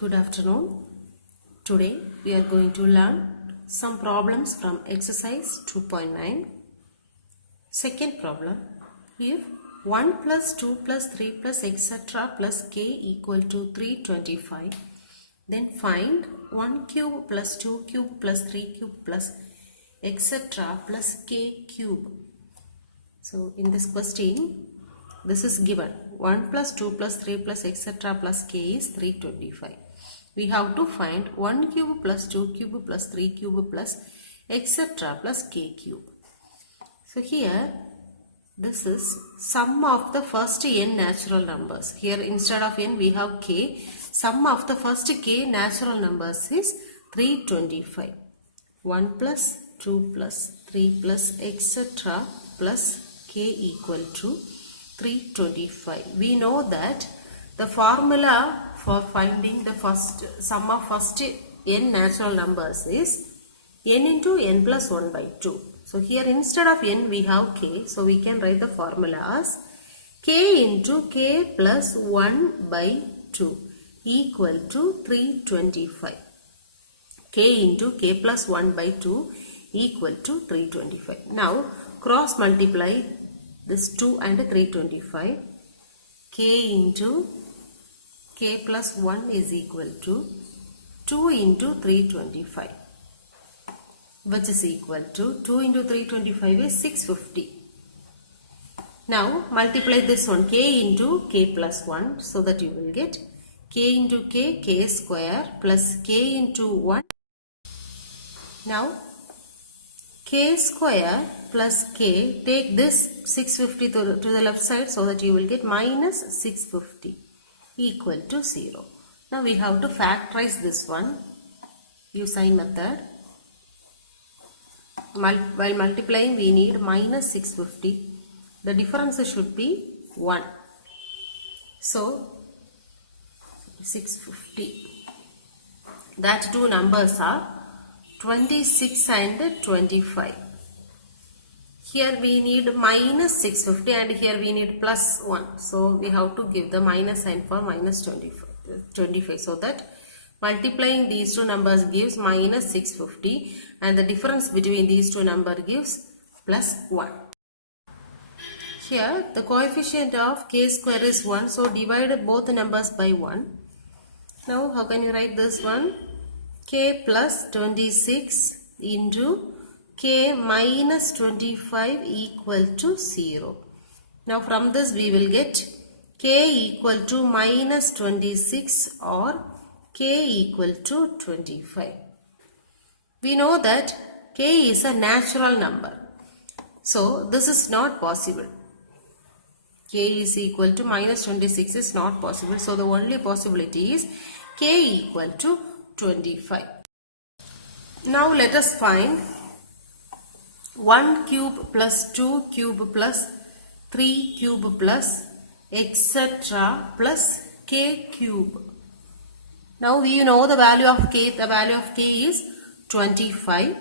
Good afternoon. Today we are going to learn some problems from exercise 2.9. Second problem. If 1 plus 2 plus 3 plus etc. plus k equal to 325, then find 1 cube plus 2 cube plus 3 cube plus etc. plus k cube. So in this question, this is given 1 plus 2 plus 3 plus etc. plus k is 325. We have to find 1 cube plus 2 cube plus 3 cube plus etc. plus k cube. So here this is sum of the first n natural numbers. Here instead of n we have k. Sum of the first k natural numbers is 325. 1 plus 2 plus 3 plus etc. plus k equal to 325. We know that the formula for finding the sum of first n natural numbers is n into n plus 1 by 2. So here instead of n we have k. So we can write the formula as k into k plus 1 by 2 equal to 325. K into k plus 1 by 2 equal to 325. Now cross multiply this 2 and 325. K into k plus 1 is equal to 2 into 325, which is equal to 2 into 325 is 650. Now multiply this one k into k plus 1, so that you will get k into k square plus k into 1. Now k square plus k, take this 650 to the left side, so that you will get minus 650 equal to 0. Now we have to factorize this one. Use sign method. While multiplying we need minus 650. The difference should be 1. So 650. That two numbers are 26 and 25. Here we need minus 650 and here we need plus 1. So we have to give the minus sign for minus 25. So that multiplying these two numbers gives minus 650 and the difference between these two numbers gives plus 1. Here the coefficient of k square is 1. So divide both the numbers by 1. Now how can you write this one? K plus 26 into k minus 25 equal to 0. Now from this we will get k equal to minus 26 or k equal to 25. We know that k is a natural number. So this is not possible. K is equal to minus 26 is not possible. So the only possibility is k equal to 25. Now let us find 1 cube plus 2 cube plus 3 cube plus etc. plus k cube. Now we know the value of k. The value of k is 25.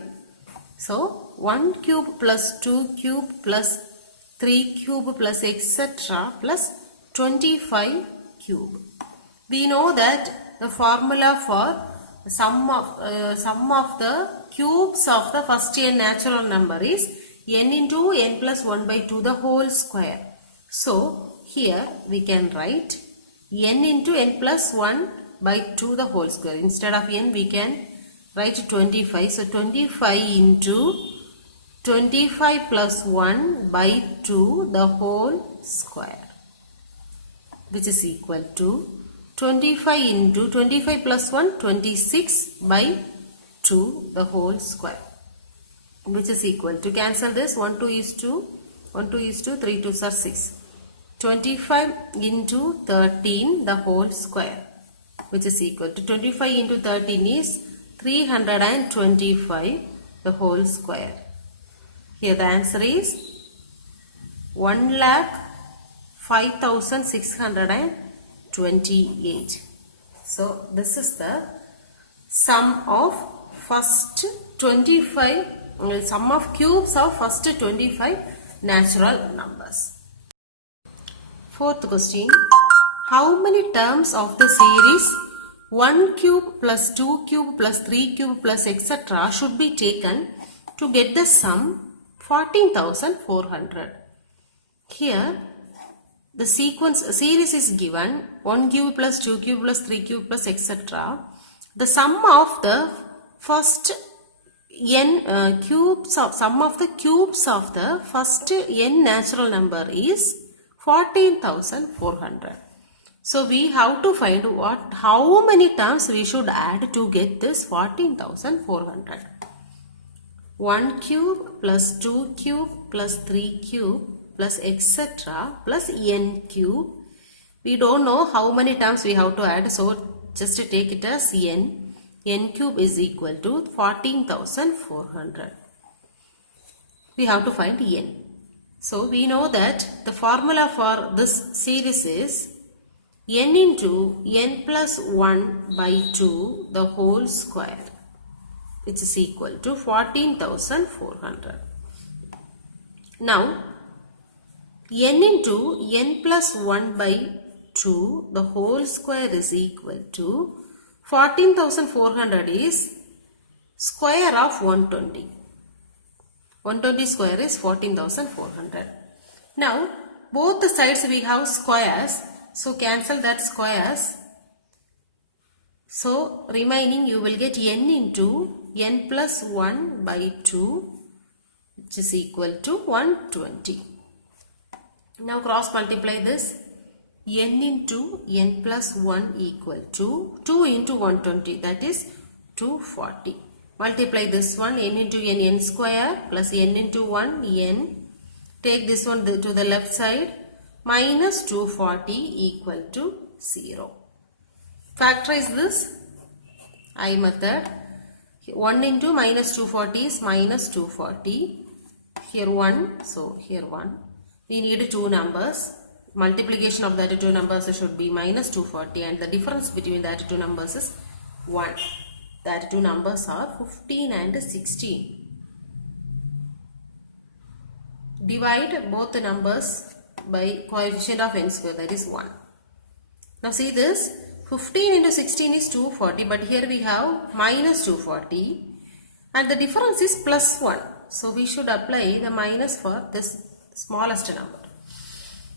So 1 cube plus 2 cube plus 3 cube plus etc. plus 25 cube. We know that the formula for sum of the cubes of the first n natural number is n into n plus 1 by 2 the whole square. So here we can write n into n plus 1 by 2 the whole square. Instead of n we can write 25. So 25 into 25 plus 1 by 2 the whole square, which is equal to 25 into 25 plus 1, 26 by 2 the whole square, which is equal to, cancel this, 1 2 is 2, 1 2 is 2, 3 2s are 6. 25 into 13 the whole square, which is equal to 25 into 13 is 325 the whole square. Here the answer is 1,05,628. So this is the sum of first 25, sum of cubes of first 25 natural numbers. Fourth question. How many terms of the series 1 cube plus 2 cube plus 3 cube plus etc. should be taken to get the sum 14,400. Here the series is given 1 cube plus 2 cube plus 3 cube plus etc. The sum of the first sum of the cubes of the first n natural number is 14,400. So we have to find how many terms we should add to get this 14,400. 1 cube plus 2 cube plus 3 cube plus etc. plus n cube. We don't know how many terms we have to add, so just take it as n. N cube is equal to 14,400. We have to find n. So we know that the formula for this series is n into n plus 1 by 2 the whole square, which is equal to 14,400. Now n into n plus 1 by 2 the whole square is equal to 14,400 is square of 120. 120 square is 14,400. Now both the sides we have squares, so cancel that squares. So remaining you will get n into n plus 1 by 2, which is equal to 120. Now cross multiply this. N into n plus 1 equal to 2 into 120, that is 240. Multiply this one, n into n square plus n into 1 n. Take this one to the left side. Minus 240 equal to 0. Factorize this. I method. 1 into minus 240 is minus 240. Here 1. So here 1. We need two numbers. Multiplication of that two numbers should be minus 240, and the difference between that two numbers is 1. That two numbers are 15 and 16. Divide both the numbers by coefficient of n square, that is 1. Now see this, 15 into 16 is 240, but here we have minus 240 and the difference is plus 1. So we should apply the minus for this smallest number.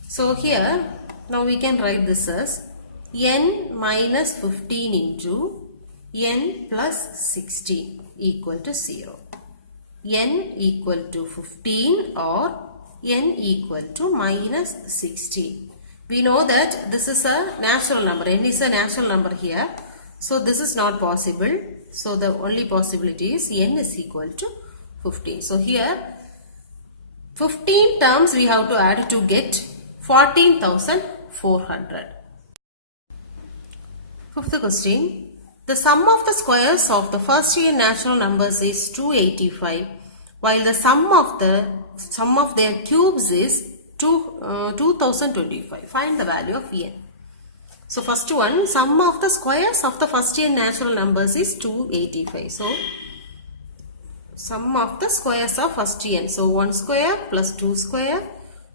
So here now we can write this as n minus 15 into n plus 16 equal to 0. N equal to 15 or n equal to minus 16. We know that this is a natural number. N is a natural number here. So this is not possible. So the only possibility is n is equal to 15. So here 15 terms we have to add to get 14,400. Fifth question. The sum of the squares of the first n natural numbers is 285, while the sum of their cubes is 2025. Find the value of n. So first one, sum of the squares of the first n natural numbers is 285. So sum of the squares of first n. So 1 square plus 2 square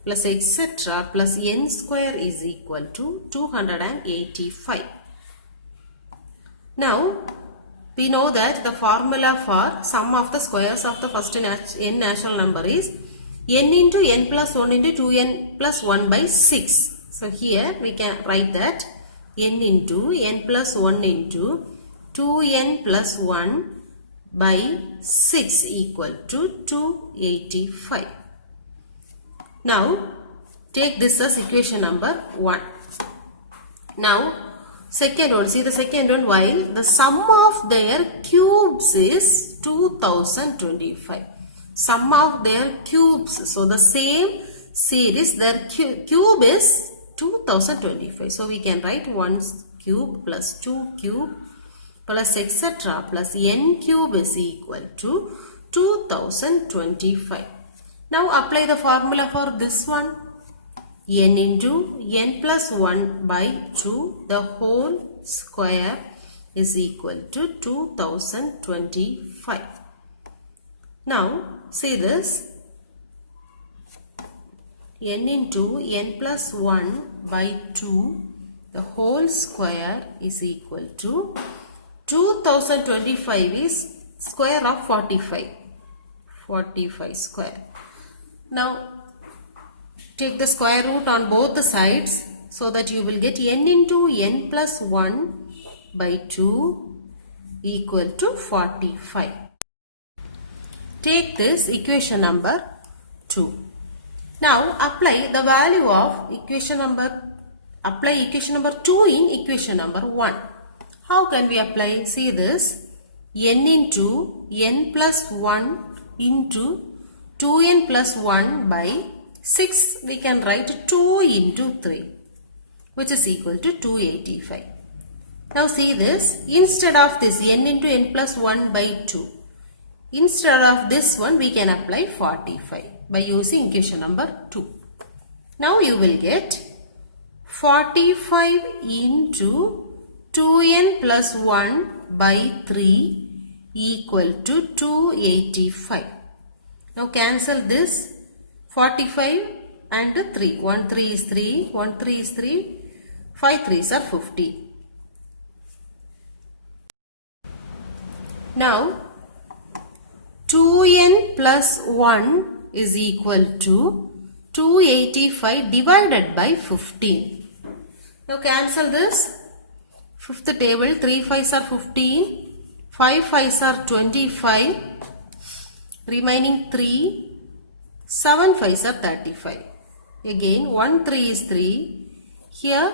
plus etc. plus n square is equal to 285. Now we know that the formula for sum of the squares of the first n natural number is n into n plus 1 into 2n plus 1 by 6. So here we can write that n into n plus 1 into 2n plus 1 by 6 equal to 285. Now take this as equation number 1. Now second one, see the second one, while the sum of their cubes is 2025. Sum of their cubes. So the same series, their cube is 2025. So we can write 1 cube plus 2 cube plus etc. plus n cube is equal to 2025. Now apply the formula for this one. N into n plus 1 by 2 the whole square is equal to 2025. Now see this, n into n plus 1 by 2 the whole square is equal to 2025 is square of 45. 45 square. Now take the square root on both the sides so that you will get n into n plus 1 by 2 equal to 45. Take this equation number 2. Now apply the value of equation number 2 in equation number 1. How can we apply? See this, n into n plus 1 into 2n plus 1 by 6, we can write 2 into 3, which is equal to 285. Now see this, instead of this n into n plus 1 by 2, instead of this one we can apply 45 by using equation number 2. Now you will get 45 into 2n plus 1 by 3 equal to 285. Now cancel this 45 and 3. 1 3 is 3, 1 3 is 3, 5 3s are 50. Now 2n plus 1 is equal to 285 divided by 15. Now cancel this. Fifth table, 3 5s are 15, 5 5s are 25, remaining 3, 7 5s are 35. Again 1 3 is 3, here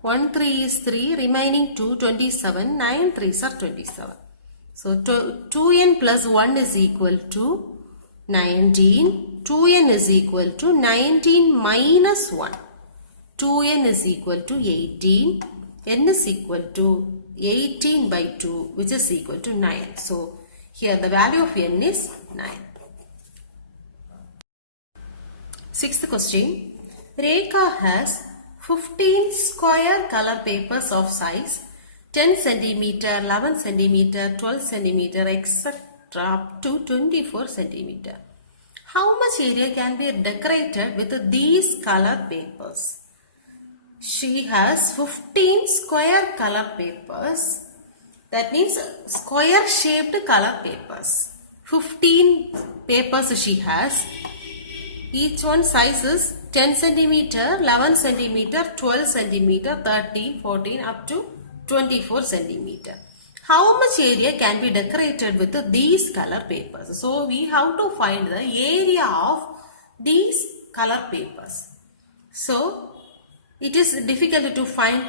1 3 is 3, remaining 2, 27, 9 3s are 27. So 2n plus 1 is equal to 19, 2n is equal to 19 minus 1, 2n is equal to 18, n is equal to 18 by 2, which is equal to 9. So here the value of n is 9. Sixth question. Rekha has 15 square color papers of size 10 cm, 11 cm, 12 cm, etc. up to 24 cm. How much area can be decorated with these color papers? She has 15 square color papers. That means square shaped color papers. 15 papers she has. Each one size is 10 cm, 11 cm, 12 cm, 13, 14 up to 24 cm. How much area can be decorated with these color papers? So we have to find the area of these color papers. So it is difficult to find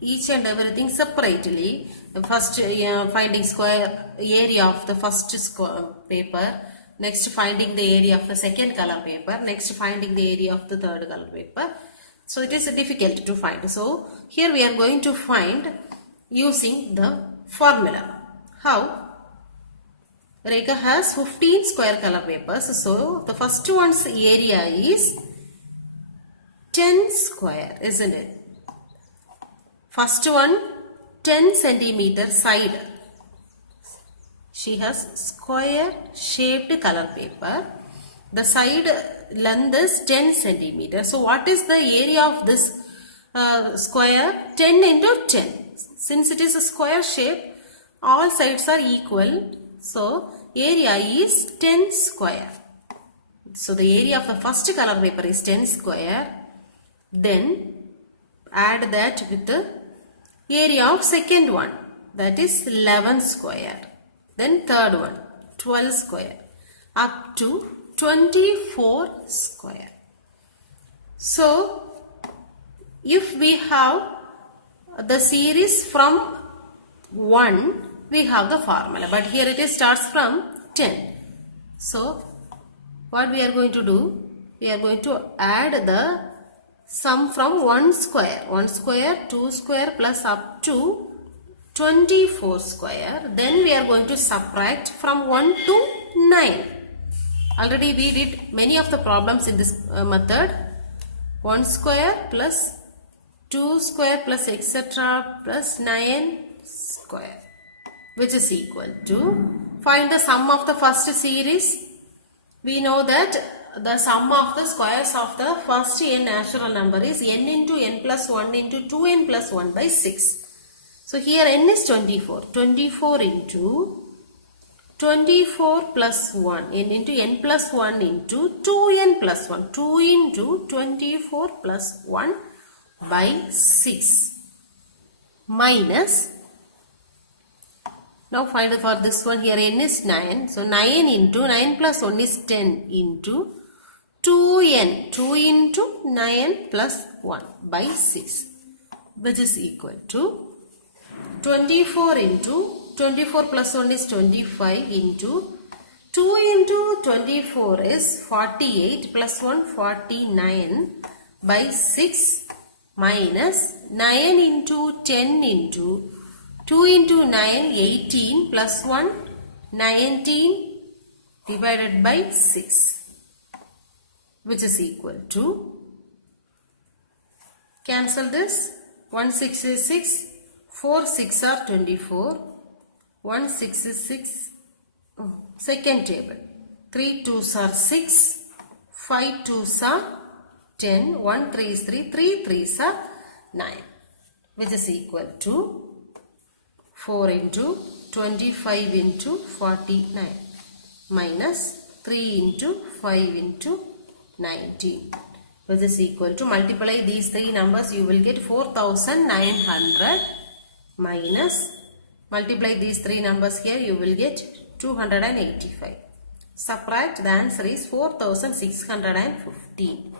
each and everything separately. First finding square area of the first square paper, next finding the area of the second color paper, next finding the area of the third color paper. So it is difficult to find. So here we are going to find using the formula. How? Rekha has 15 square color papers. So the first one's area is 10 square, isn't it? First one 10 centimeter side. She has square shaped color paper. The side length is 10 centimeter. So what is the area of this square? 10 into 10. Since it is a square shape, all sides are equal. So area is 10 square. So the area of the first color paper is 10 square. Then add that with the area of second one, that is 11 square. Then third one 12 square up to 24 square. So if we have the series from 1, we have the formula, but here it starts from 10. So what we are going to do? We are going to add the sum from 1 square, 2 square plus up to 24 square. Then we are going to subtract from 1 to 9. Already we did many of the problems in this method. 1 square plus 2 square plus etc. plus 9 square, which is equal to, find the sum of the first series. We know that the sum of the squares of the first n natural number is n into n plus 1 into 2n plus 1 by 6. So here n is 24. 24 into 24 plus 1 n into n plus 1 into 2n plus 1. 2 into 24 plus 1 by 6 minus. Now find for this one, here n is 9. So 9 into 9 plus 1 is 10 into 2n. 2 into 9 plus 1 by 6, which is equal to 24 into 24 plus 1 is 25 into 2 into 24 is 48 plus 1 49 by 6 minus 9 into 10 into 2 into 9 18 plus 1 19 divided by 6, which is equal to, cancel this, 1 6 is 6, 4 6 are 24, 1 6 is 6, second table, 3 2s are 6, 5 2s are 10, 1 3 is 3, 3 3s are 9, which is equal to 4 into 25 into 49 minus 3 into 5 into 19, which is equal to, multiply these three numbers, you will get 4900 minus, multiply these three numbers here, you will get 285. Subtract, the answer is 4615.